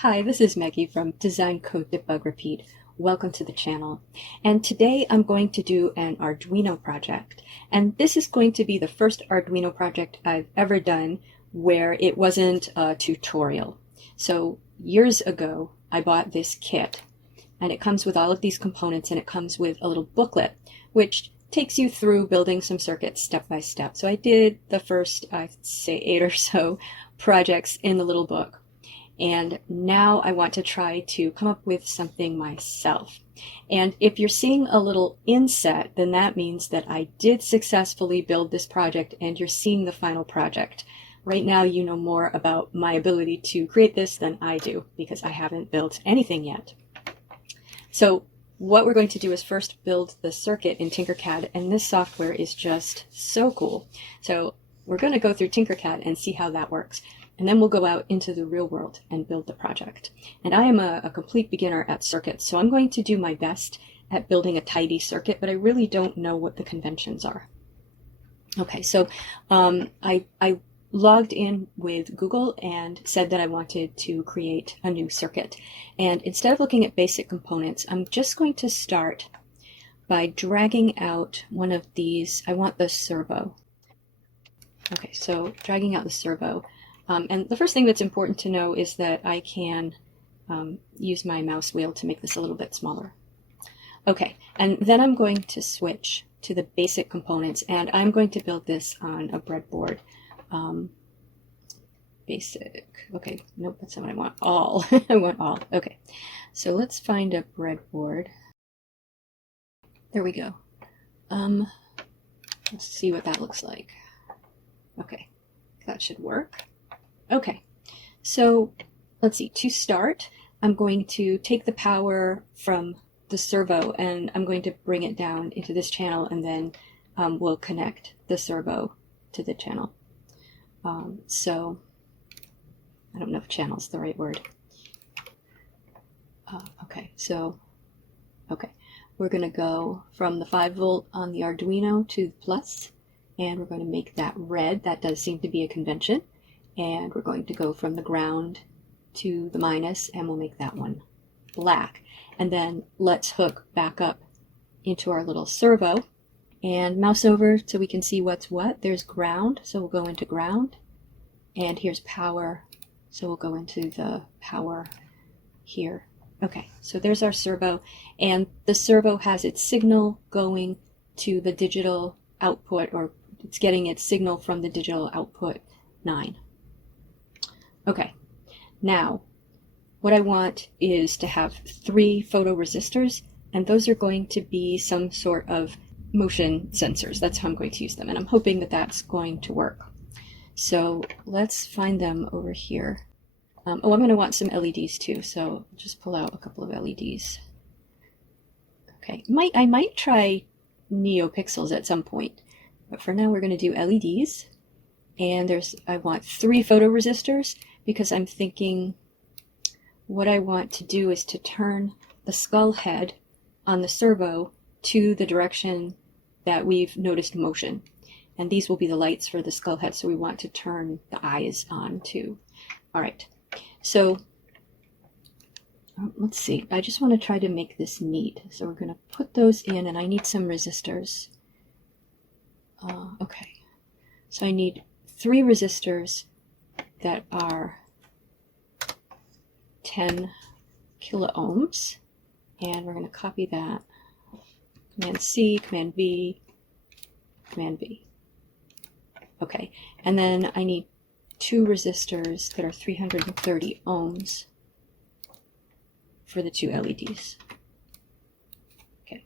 Hi, this is Maggie from Design Code Debug Repeat. Welcome to the channel. And today I'm going to do an Arduino project. And this is going to be the first Arduino project I've ever done where it wasn't a tutorial. So years ago, I bought this kit and it comes with all of these components and it comes with a little booklet, which takes you through building some circuits step by step. So I did the first, I'd say 8 or so projects in the little book. And now I want to try to come up with something myself. And if you're seeing a little inset, then that means that I did successfully build this project and you're seeing the final project. Right now you know more about my ability to create this than I do because I haven't built anything yet. So what we're going to do is first build the circuit in Tinkercad, and this software is just so cool. So we're going to go through Tinkercad and see how that works. And then we'll go out into the real world and build the project. And I am a complete beginner at circuits, so I'm going to do my best at building a tidy circuit, but I really don't know what the conventions are. Okay, so I logged in with Google and said that I wanted to create a new circuit. And instead of looking at basic components, I'm just going to start by dragging out one of these. I want the servo. Okay, so dragging out the servo. And the first thing that's important to know is that I can use my mouse wheel to make this a little bit smaller. Okay, and then I'm going to switch to the basic components, and I'm going to build this on a breadboard. Basic, okay, nope, that's not what I want. All, I want all. Okay, so let's find a breadboard. There we go. Let's see what that looks like. Okay, that should work. Okay, so let's see, to start, I'm going to take the power from the servo and I'm going to bring it down into this channel, and then we'll connect the servo to the channel. So I don't know if channel is the right word. Okay, so, okay, we're going to go from the 5 volt on the Arduino to the plus, and we're going to make that red. That does seem to be a convention. And we're going to go from the ground to the minus, and we'll make that one black. And then let's hook back up into our little servo and mouse over so we can see what's what. There's ground, so we'll go into ground. And here's power, so we'll go into the power here. Okay, so there's our servo, and the servo has its signal going to the digital output, or it's getting its signal from the digital output 9. Okay, now what I want is to have 3 photoresistors, and those are going to be some sort of motion sensors. That's how I'm going to use them, and I'm hoping that that's going to work. So let's find them over here. I'm going to want some LEDs too, so I'll just pull out a couple of LEDs. Okay, I might try NeoPixels at some point, but for now we're going to do LEDs. And I want 3 photoresistors, because I'm thinking what I want to do is to turn the skull head on the servo to the direction that we've noticed motion. And these will be the lights for the skull head, so we want to turn the eyes on too. All right, so let's see. I just want to try to make this neat. So we're going to put those in, and I need some resistors. Okay, so I need 3 resistors that are 10 kilo ohms, and we're going to copy that. Command C, Command V, Command V. Okay, and then I need 2 resistors that are 330 ohms for the 2 LEDs. Okay.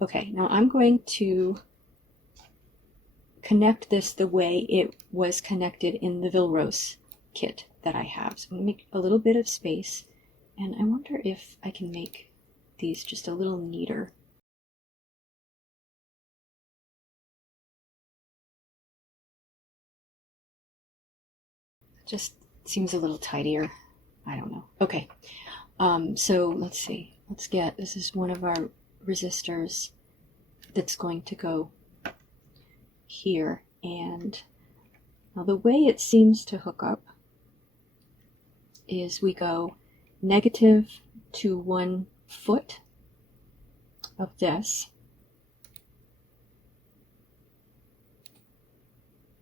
Okay, now I'm going to connect this the way it was connected in the Vilrose kit that I have. So I'm going to make a little bit of space, and I wonder if I can make these just a little neater. Just seems a little tidier. I don't know. Okay, so let's see. This is one of our resistors that's going to go here, and now the way it seems to hook up is we go negative to 1 foot of this.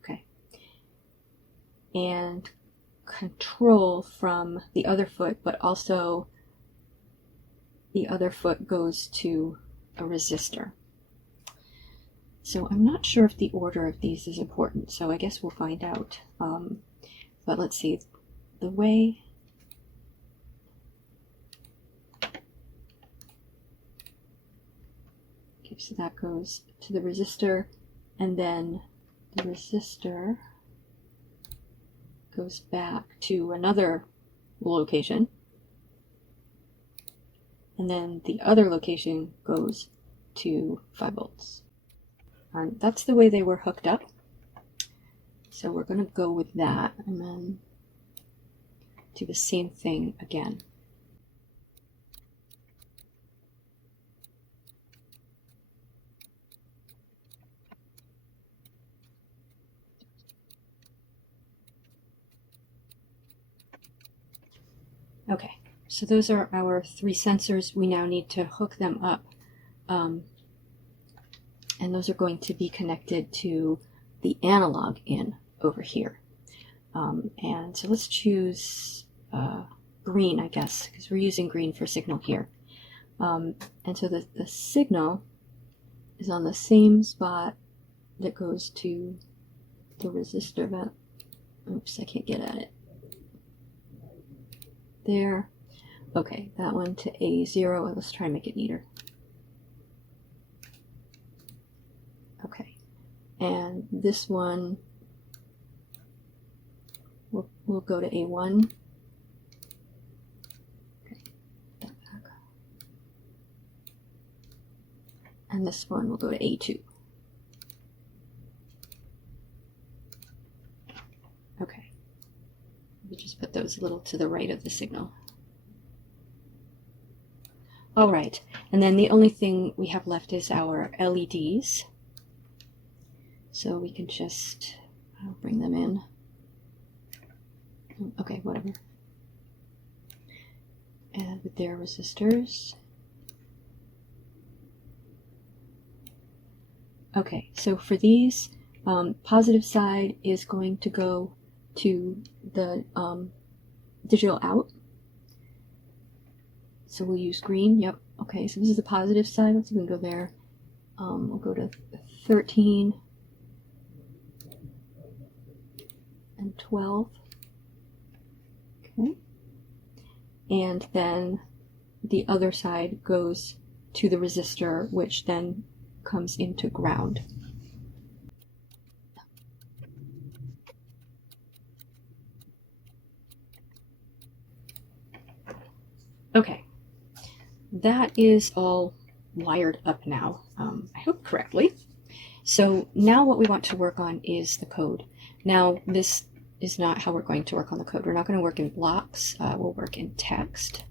Okay. And control from the other foot, but also the other foot goes to a resistor. So I'm not sure if the order of these is important, so I guess we'll find out. But let's see, the way okay, so that goes to the resistor, and then the resistor goes back to another location, and then the other location goes to 5 volts. And that's the way they were hooked up. So we're going to go with that and then do the same thing again. Okay, so those are our 3 sensors. We now need to hook them up. And those are going to be connected to the analog in over here. And so let's choose green, I guess, because we're using green for signal here. And so the signal is on the same spot that goes to the resistor. But oops, I can't get at it. There. Okay, that one to A0. Let's try and make it neater. Okay, and this one we'll go to A1. Okay, that back. And this one will go to A2. Okay, we just put those a little to the right of the signal. All right, and then the only thing we have left is our LEDs. So we can just bring them in. Okay, whatever. And with their resistors. Okay, so for these, positive side is going to go to the digital out. So we'll use green. Yep. Okay, so this is the positive side. Let's even go there. We'll go to 13 and 12. Okay. And then the other side goes to the resistor, which then comes into ground. Okay. That is all wired up now, I hope correctly. So now what we want to work on is the code. Now this is not how we're going to work on the code. We're not going to work in blocks, we'll work in text.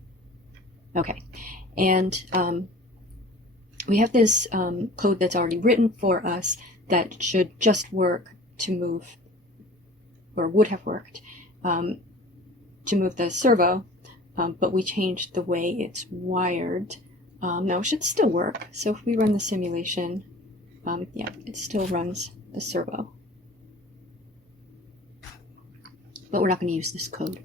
Okay, and we have this code that's already written for us that should just work to move, or would have worked, to move the servo. But we changed the way it's wired. Now it should still work. So if we run the simulation, yeah, it still runs the servo. But we're not going to use this code.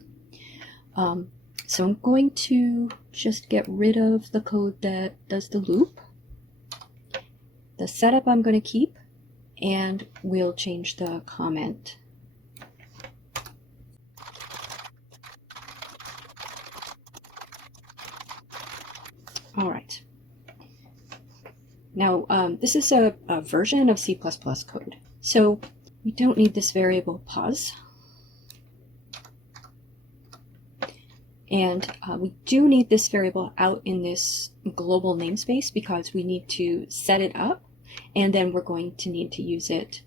So I'm going to just get rid of the code that does the loop. The setup I'm going to keep, and we'll change the comment. All right. Now, this is a version of C++ code, so we don't need this variable pause. And we do need this variable out in this global namespace because we need to set it up, and then we're going to need to use it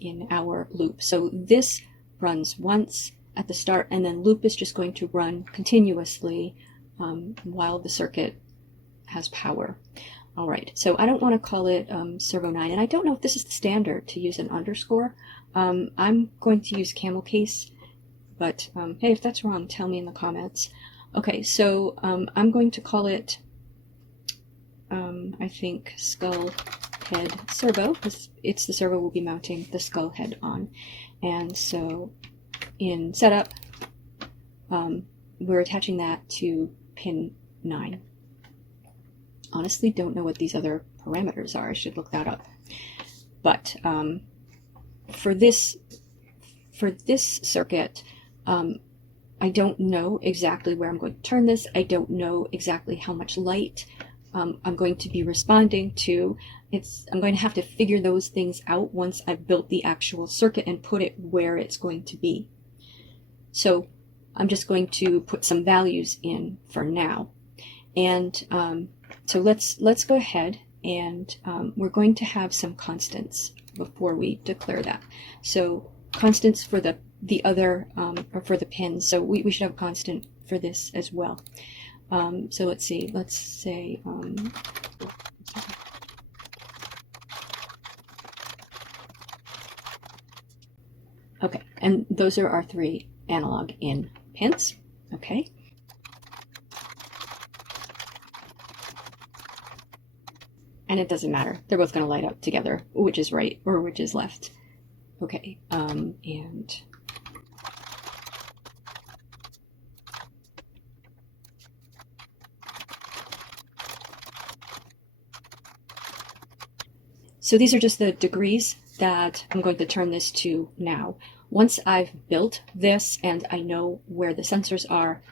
in our loop. So this runs once at the start, and then loop is just going to run continuously while the circuit has power. All right, so I don't want to call it servo 9, and I don't know if this is the standard to use an underscore. I'm going to use camel case, but hey, if that's wrong, tell me in the comments. Okay, so I'm going to call it, I think, skull head servo, because it's the servo we'll be mounting the skull head on. And so in setup, we're attaching that to pin 9. Honestly, don't know what these other parameters are. I should look that up. But for this circuit, I don't know exactly where I'm going to turn this. I don't know exactly how much light I'm going to be responding to. I'm going to have to figure those things out once I've built the actual circuit and put it where it's going to be. So I'm just going to put some values in for now. And so let's go ahead and we're going to have some constants before we declare that. So constants for the other, or for the pins. So we should have a constant for this as well. So let's see, let's say, okay, and those are our 3 analog in pins, okay. And it doesn't matter, they're both going to light up together, which is right or which is left. Okay, and so these are just the degrees that I'm going to turn this to now. Once I've built this and I know where the sensors are,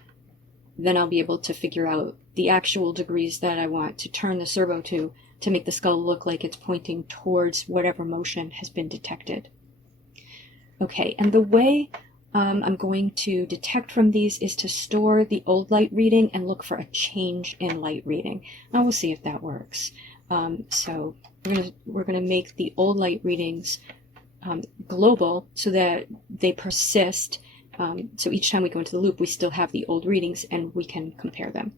then I'll be able to figure out the actual degrees that I want to turn the servo to make the skull look like it's pointing towards whatever motion has been detected. Okay, and the way I'm going to detect from these is to store the old light reading and look for a change in light reading. Now we'll see if that works. So we're gonna make the old light readings global so that they persist. So each time we go into the loop, we still have the old readings and we can compare them.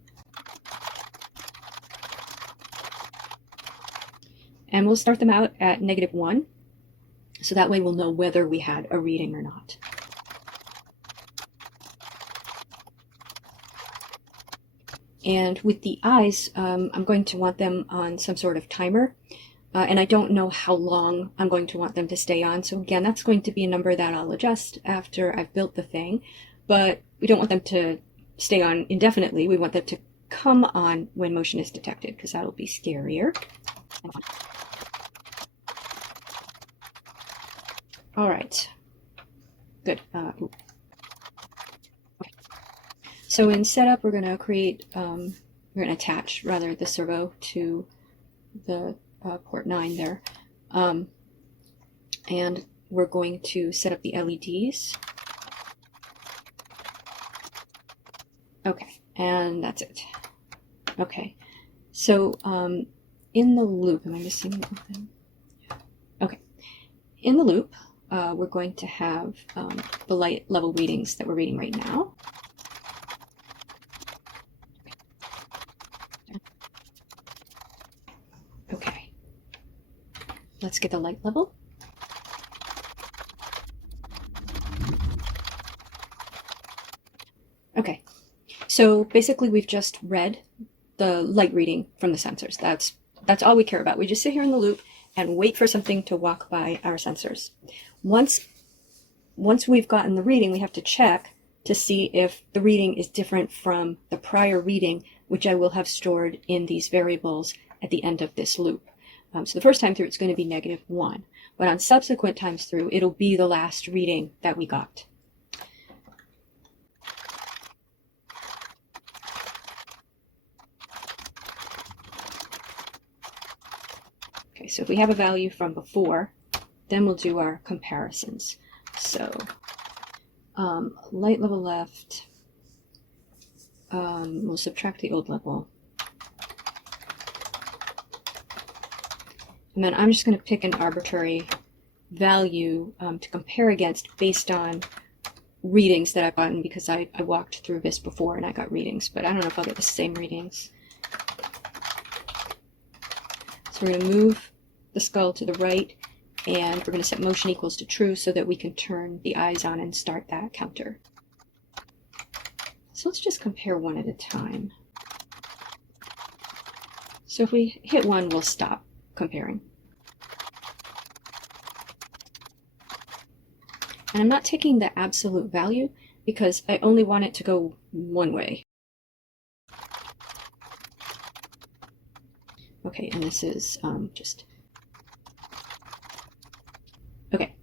And we'll start them out at -1, so that way we'll know whether we had a reading or not. And with the eyes, I'm going to want them on some sort of timer, and I don't know how long I'm going to want them to stay on. So again, that's going to be a number that I'll adjust after I've built the thing, but we don't want them to stay on indefinitely. We want them to come on when motion is detected, because that'll be scarier. All right, good. Okay. So in setup, we're going to create, we're going to attach rather the servo to the port 9 there, and we're going to set up the LEDs. Okay, and that's it. Okay, so in the loop, am I missing anything? Okay, in the loop, we're going to have the light level readings that we're reading right now. Okay, let's get the light level. Okay, so basically we've just read the light reading from the sensors. That's all we care about. We just sit here in the loop and wait for something to walk by our sensors. Once we've gotten the reading, we have to check to see if the reading is different from the prior reading, which I will have stored in these variables at the end of this loop. So the first time through, it's going to be -1, but on subsequent times through, it'll be the last reading that we got. Okay, so if we have a value from before, then we'll do our comparisons. So light level left, we'll subtract the old level. And then I'm just going to pick an arbitrary value to compare against based on readings that I've gotten, because I walked through this before and I got readings, but I don't know if I'll get the same readings. So we're going to move the skull to the right, and we're going to set motion equals to true so that we can turn the eyes on and start that counter. So let's just compare one at a time. So if we hit one, we'll stop comparing. And I'm not taking the absolute value because I only want it to go one way. Okay, and this is just... Okay,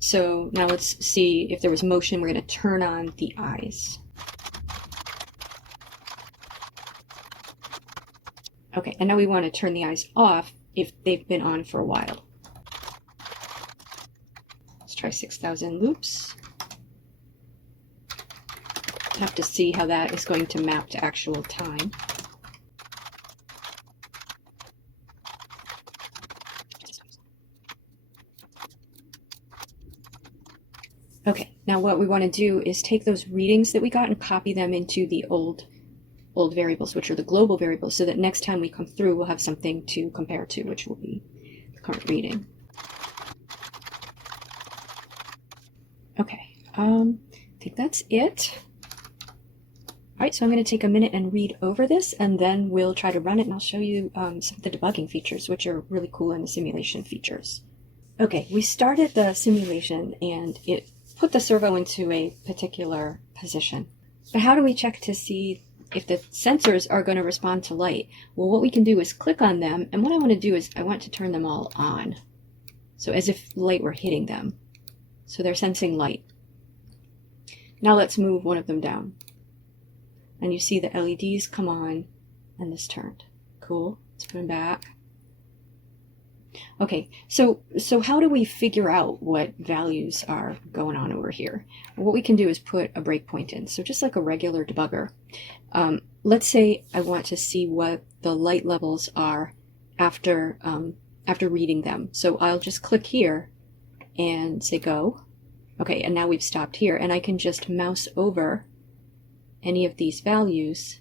so now let's see if there was motion. We're going to turn on the eyes. Okay, and now we want to turn the eyes off if they've been on for a while. Let's try 6,000 loops. Have to see how that is going to map to actual time. Okay, now what we want to do is take those readings that we got and copy them into the old variables, which are the global variables, so that next time we come through, we'll have something to compare to, which will be the current reading. Okay, I think that's it. All right, so I'm going to take a minute and read over this, and then we'll try to run it, and I'll show you some of the debugging features, which are really cool in the simulation features. Okay, we started the simulation, and it put the servo into a particular position. But how do we check to see if the sensors are going to respond to light? Well, what we can do is click on them, and what I want to do is I want to turn them all on. So as if light were hitting them. So they're sensing light. Now let's move one of them down. And you see the LEDs come on and this turned. Cool. Let's put them back. Okay, so how do we figure out what values are going on over here? What we can do is put a breakpoint in. So just like a regular debugger. Let's say I want to see what the light levels are after reading them. So I'll just click here and say go. Okay, and now we've stopped here, and I can just mouse over any of these values.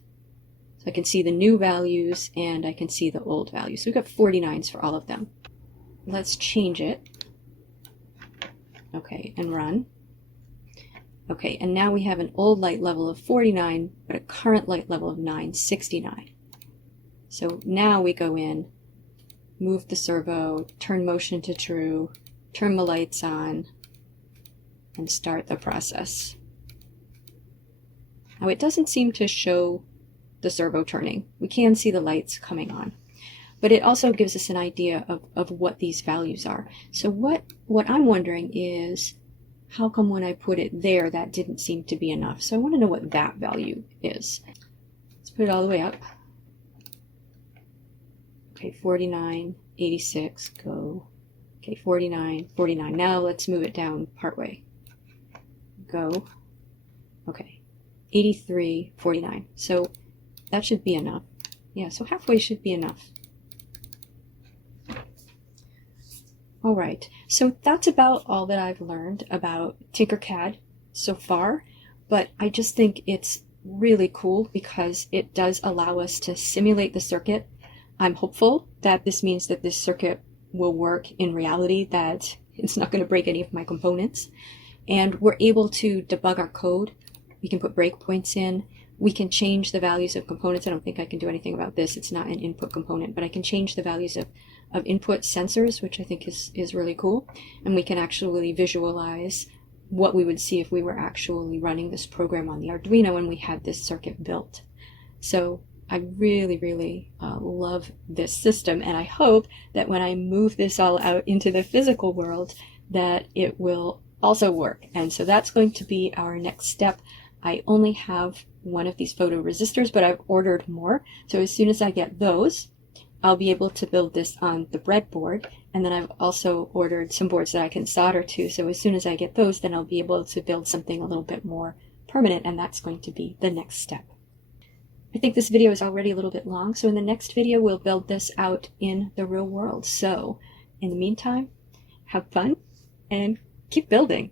So I can see the new values and I can see the old values. So we've got 49s for all of them. Let's change it. Okay, and run. Okay, and now we have an old light level of 49, but a current light level of 969. So now we go in, move the servo, turn motion to true, turn the lights on, and start the process. Now it doesn't seem to show the servo turning. We can see the lights coming on. But it also gives us an idea of what these values are. So what I'm wondering is, how come when I put it there, that didn't seem to be enough? So I want to know what that value is. Let's put it all the way up. Okay, 49, 86, go. Okay, 49, 49. Now let's move it down partway. Go. Okay, 83, 49. So that should be enough. Yeah, so halfway should be enough. All right, so that's about all that I've learned about Tinkercad so far, but I just think it's really cool because it does allow us to simulate the circuit. I'm hopeful that this means that this circuit will work in reality, that it's not going to break any of my components, and we're able to debug our code. We can put breakpoints in. We can change the values of components. I don't think I can do anything about this. It's not an input component, but I can change the values of input sensors, which I think is really cool. And we can actually visualize what we would see if we were actually running this program on the Arduino and we had this circuit built. So I really, really love this system, and I hope that when I move this all out into the physical world that it will also work. And so that's going to be our next step. I only have one of these photoresistors, but I've ordered more. So as soon as I get those, I'll be able to build this on the breadboard. And then I've also ordered some boards that I can solder to. So as soon as I get those, then I'll be able to build something a little bit more permanent, and that's going to be the next step. I think this video is already a little bit long, so in the next video we'll build this out in the real world. So in the meantime, have fun and keep building.